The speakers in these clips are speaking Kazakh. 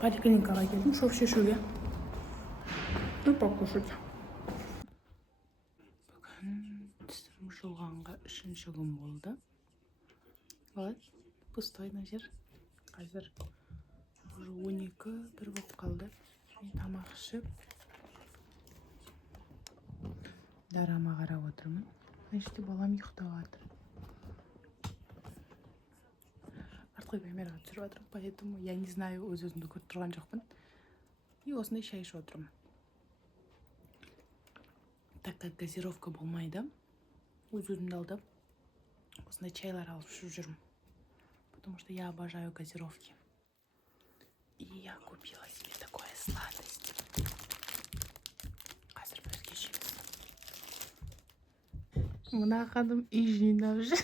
Поликлиникаға келдім шов шешуге. Ну, покушать. Бүгін тісім жұлғанға 3-ші күн болды. Вот, пустой мына жер. Қазір уже 12 бір болып қалды. Мен тамақ ішіп дарама қарап отырмын. Значит, балам ұйықтап жатыр. Артқы камераға түсіріп жатырмын, поэтому я не знаю, өз-өзімді көріп тұрған жоқпын. И осындай шай ішіп отырмын. Так как газировка болмайды, өз-өзімді алдап осындай чайлар алып ішіп жүрмін. Потому что я обожаю газировки. И я купила себе такое сладость. Қазір бірге жейміз. Мына ханым үй жинап жүр.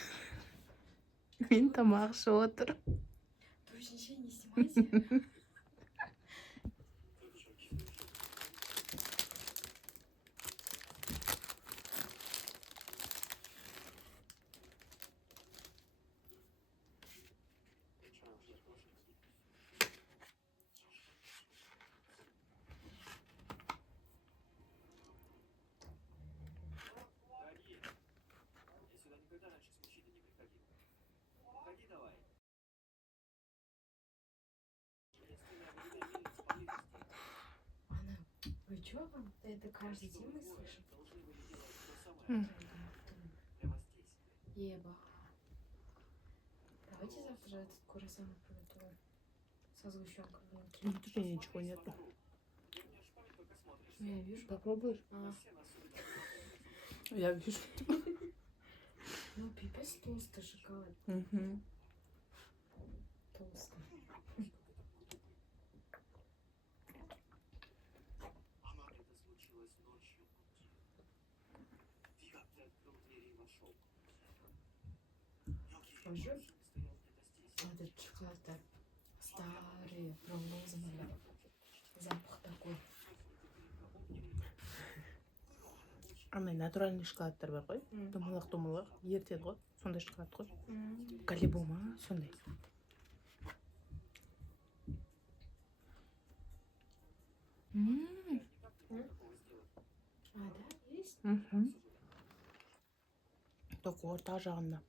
Мен тамақ ішіп отыр. Точнее, не снимайте. Вы чё вам? Это каждый день мы слышим? Еба. Давайте завтра этот круассан приготовим. Со сгущенкой внутри. Внутри ничего нету. Ну, я вижу. Попробуешь? А, Я вижу. ну, пипец толстый шоколад. Угу. Толстый. Скажи, этот шоколад старый, промозанный. Запах такой. Андай натуральный шоколадтар бар ғой. Домалақ ертеді ғой. Сондай шоколад ғой. А, Галибо ма? Сондай. да, есть? Угу. Только орта жағында.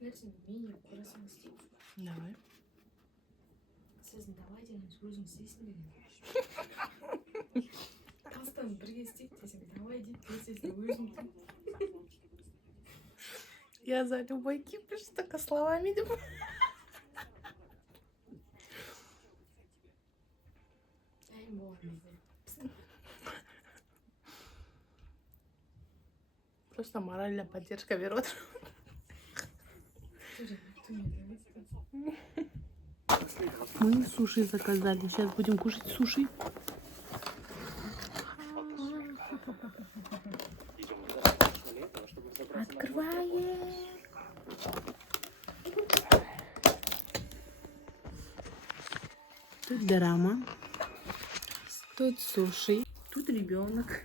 Знаете, мини-круассан стейк. Давай. Сіздің давайте өзің істейсің деген. Қастан бірге істейік десем, давай дейді, сіздің өзің. Я за любой кипиш только словами иду. Ай, болмайды. Просто моральная поддержка беріп отыр. Мы суши заказали. Сейчас будем кушать суши. Открываем. Тут драма. Тут суши. Тут ребенок.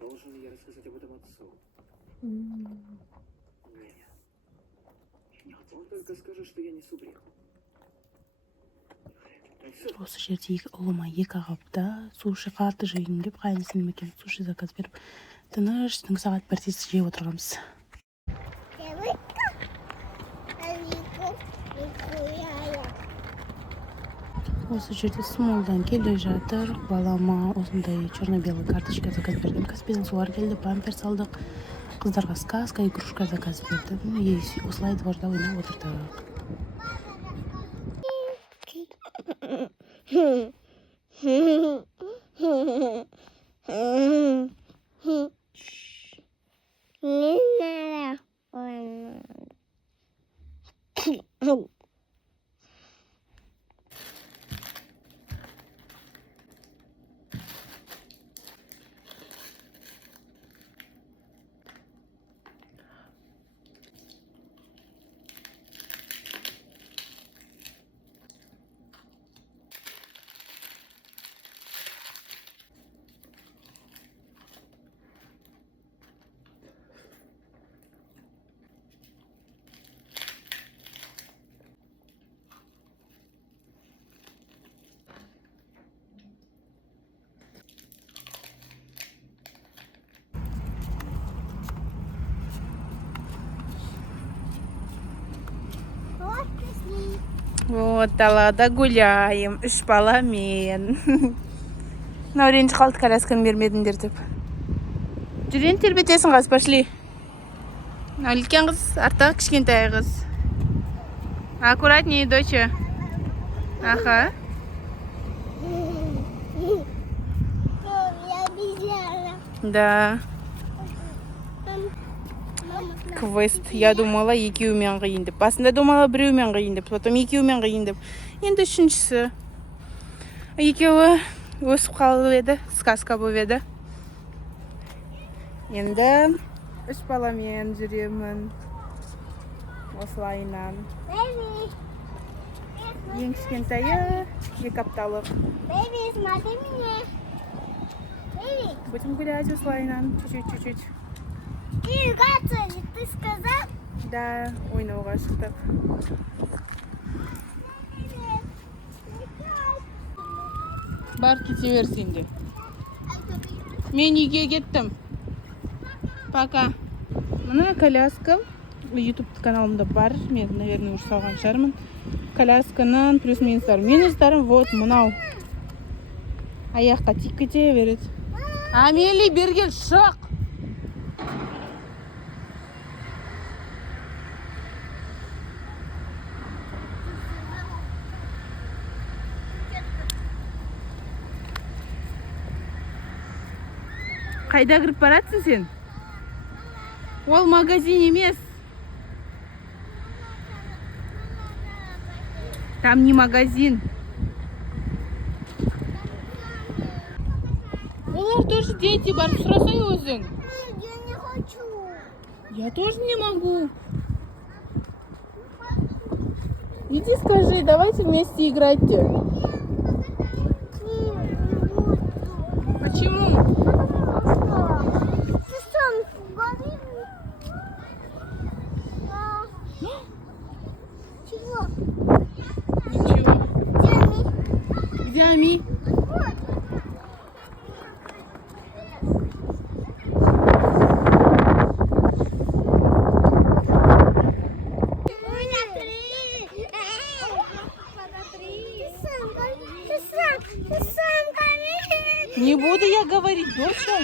Должен ли я рассказать об этом отцу? Нет. Он только скажет, что я несу бред. Осы жердегі ұлыма 2 қапта суши қарты жейін деп қайынсыным екен суши заказ беріп тыныш түнгі сағат 1-де жеп отырғанбыз. Осы жерде смолдан келе жатыр. Балама осындай черно-белый карточка заказ бердім. Каспийдан сулар келді, памперс алдық. Қыздарға сказка, игрушка заказ бердім. И осылай дворда ойнап отырдық. Вот, далада гуляем. Үш баламен. Мынау ренжі қалды, колясканы бермедіңдер деп. Жүрен тербетесің қыз, пошли. Үлкен қыз, артағы кішкентай қыз. Аккуратнее, доча. Аха. Да. Квест. Я думала, екеуімен қиын деп. Басында думала, біреуімен қиын деп. Потом екеуімен қиын деп. Енді үшіншісі. Екеуі өсіп қалып еді. Сказка болып еді. Енді үш баламен жүремін. Осылайынан. Ең кішкентайы 2 апталық. Baby, смотри меня. Baby, Будем гулять осылайынан. Чуть-чуть. ты играться, ты сказал? Да, ойнауға шықтық. Бар, кете берсін де. Мен үйге кеттім. Пока. Мына коляска YouTube каналымда бар. Мен, наверное, уже салған шығармын. Колясканың плюс-минустары. Минустарым вот мынау. Аяққа тиіп кете береді. Амели, бергел, шық! Қайда кіріп баратсың сен? Ол магазин емес. Там не магазин. Олар тоже дети бар, сұрасай өзің. Я не хочу. Я тоже не могу. Иди скажи, давайте вместе играйте. Почему? Ты сам говори. Чего? Ничего. Где они? Где Ами? У меня 3. Ты сам говори. Не буду я говорить, доча.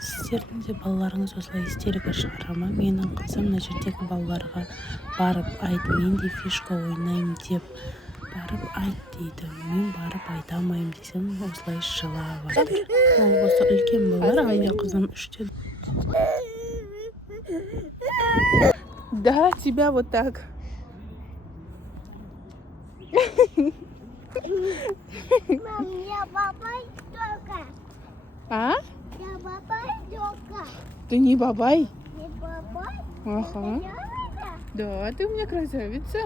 Сіздердің де балаларыңыз осылай истерика шығара ма? Менің қызым мына жердегі балаларға барып айт, мен де фишка ойнаймын деп барып айт дейді. Мен барып айта алмаймын десем, осылай жылап жатыр. Ол осы үлкен балалар, ал қызым 3-те. Да, тебя вот так. Мам, я бабай только. А? Я бабай только. Ты не бабай? Не бабай. Ага. Я это. Да, ты у меня красавица.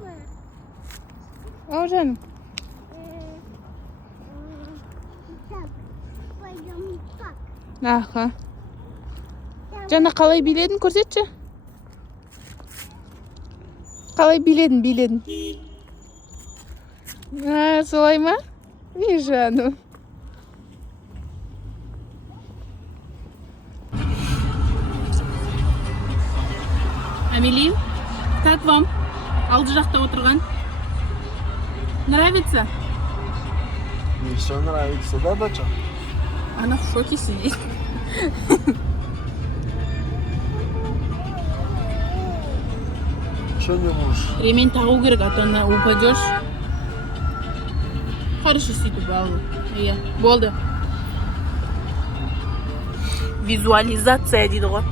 Мама. Аужан, Так, пойдем так. аха. Жаңа қалай биледің, көрсетші. Қалай биледің. Солай ма? И жаным. Амели, как вам? Алды жақта отырған. Нравится? Мне все нравится, да, доча? Она в шоке сидит. Что не можешь? Ремень тағу керек, а то упадешь. Хорошо сөйтіп алу. Иә, болды. Визуализация дейді ғой.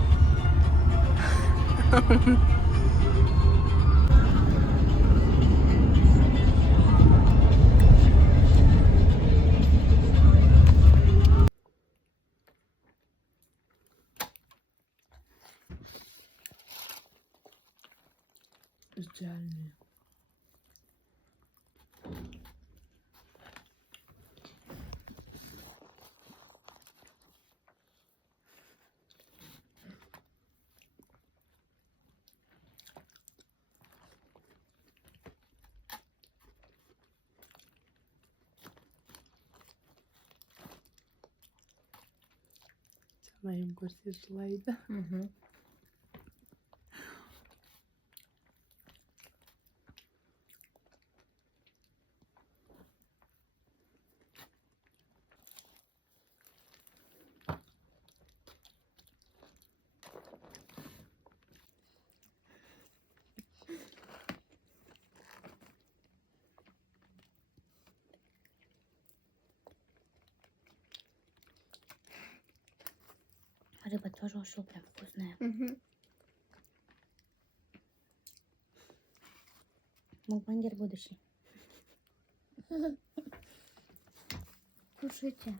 Идеальные. В моем курсе слайда. Угу. Рыба тоже ушел, прям вкусная. Угу. Мукбангер будущий. Кушайте.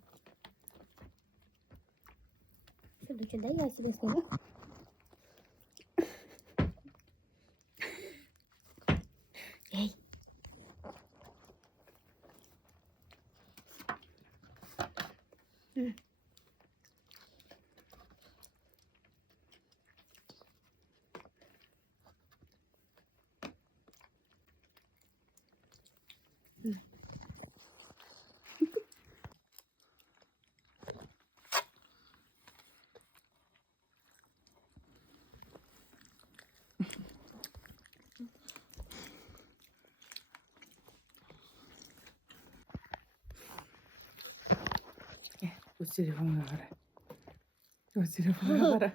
Что, Дуча, дай я себе сниму. Эй. Өз телефонға қара. Өз телефонға қара.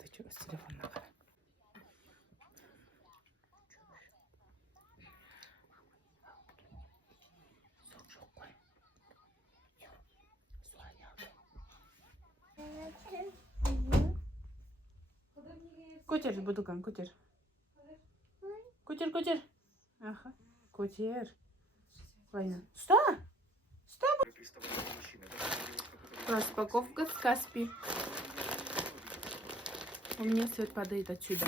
Ты что, өз телефонға қара. Sok жоқ қой. Су айналды. Көтер бутылканы, көтер. Көтер, көтер. Аха, көтер. Вайна. Сто! Распаковка с Каспи. У меня свет падает отсюда,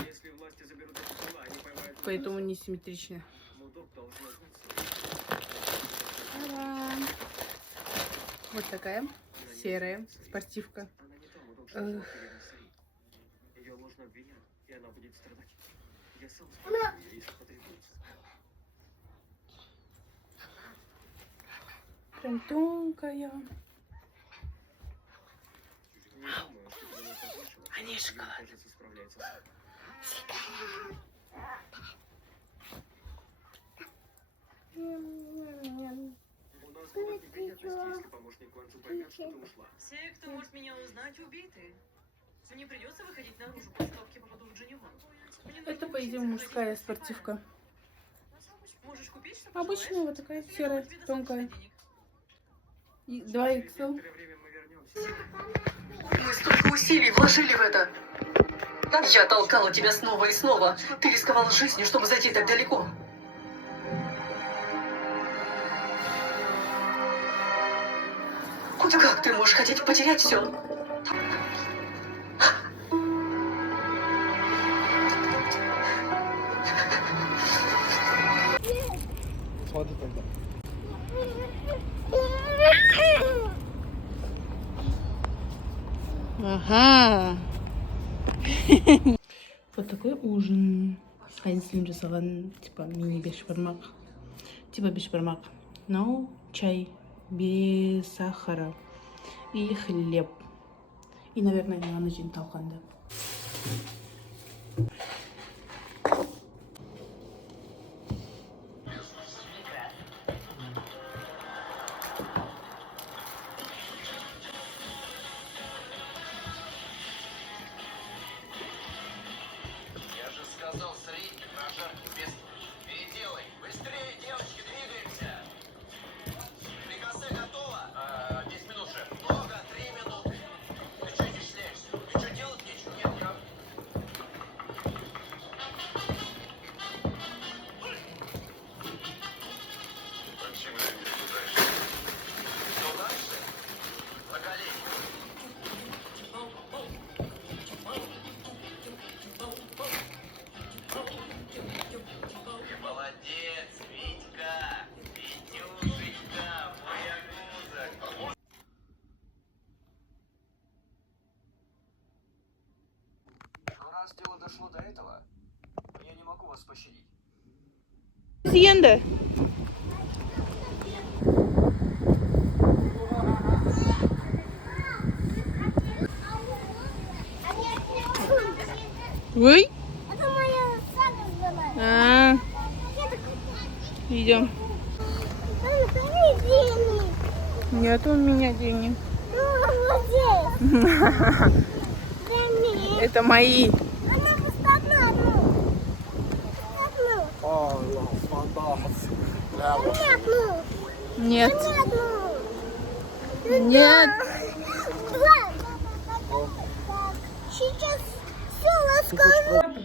поэтому несимметрично. Та-дам! Вот такая серая спортивка. Ее можно обвинять, и она будет страдать. Я сам спрашиваю ее, если потребуется. Прям тонкая. Не думаю, что для нас озвучила. Они Ей, шоколад. кажется, справляется сам. У нас будут неприятности, если помощник Кванцу поймет, что ты ушла. Все, кто может меня узнать, убиты. Мне придется выходить наружу, после того, как я попаду в Дженеван. Мне нужно Это, по идее, учиться мужская выходить в спортивка. фестиваль. Можешь купить, что Обычная, пожелаешь. вот такая Мне серая, тебе достаточно тонкая. денег. И Через 2XL. некоторое время мы вернемся. Мы столько усилий вложили в это. Я толкала тебя снова и снова. Ты рисковала жизнью, чтобы зайти так далеко. Как ты можешь хотеть потерять все? Смотри тогда. Ага. Вот такой ужин. Қайынсілім жасаған, типа, мини бешбармақ. Типа бешбармақ. Но чай без сахара. И хлеб. И, наверное, на ночь талқанды. Я же сказал, средний прожарки без переделай. Быстрее, девочки, двигаемся. Фрикасе готово? 10 минут, шеф. Много, 3 минуты. Ты что не шляешься? Ты что, делать нечего? Нет, я... Почему ты не пытаешься? Что дальше? На колени. Ты молодец, Витька! Витюшечка, моя музыка! Но раз дело дошло до этого, я не могу вас пощадить. Siguiente. Ой. Это моя сага была. А, идем. Нет у меня денег. Ну, вот здесь. Дай мне. Это мои. Она поставила одну. Одну. Allah, fantastic. Bravo. Мне одну. Нет. Мне одну. Нет. Два. Сейчас все расскажу.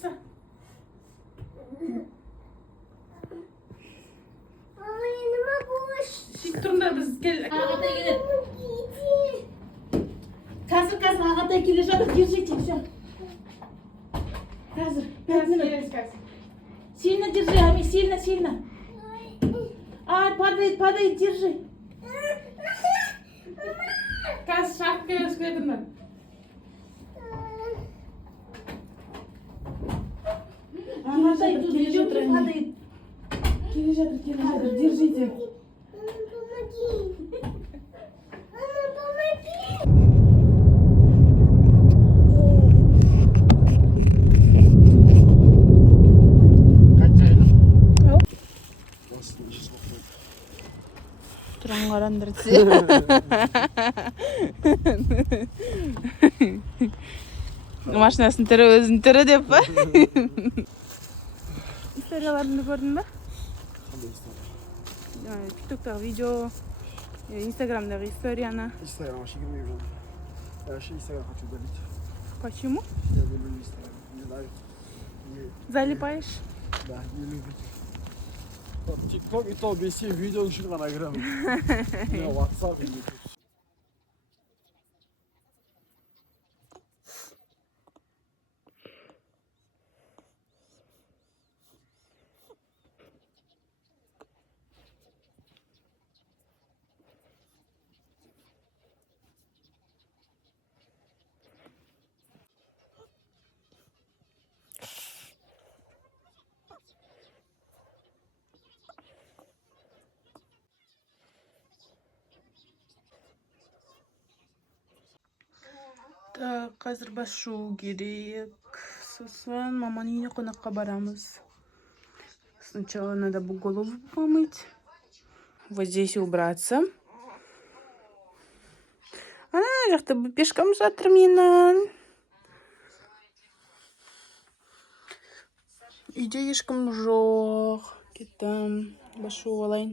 Са. Мама, я не могу. Шик тұрында біз Ағатай келеді. Иди. Қазір ағатай келе жатыр. Держите, все. Қазір. 5 минут. Сильно держи, Ами, сильно. Ай, падает, держи. қазір шақ келесі келетінмін. Ағатай тут келе идет жатыр, и Ами. падает. Келе жатыр, держите. Мама, помоги. Мама, помоги. Тұран қарандыр машинасын түрі өзінің түрі деп па? Историяларымды көрдің ба? Тиктоктағы видео, инстаграмдағы историяны. Instagram вообще не люблю. Я вообще Instagram хочу удалить. Почему? Я не люблю Instagram. Не знаю. Залипаешь? Да, не люблю. TikTok и то без всех видео үшін ғана кіремін. Не, WhatsApp и YouTube. Так, қазір бас жуу керек. Сосын маманың үйіне қонаққа барамыз. Сначала надо бы голову помыть. Вот здесь убраться. Ана жақта пешкам жатыр менің. Үйде ешкім жоқ. Кеттім. Бас жуып алайын.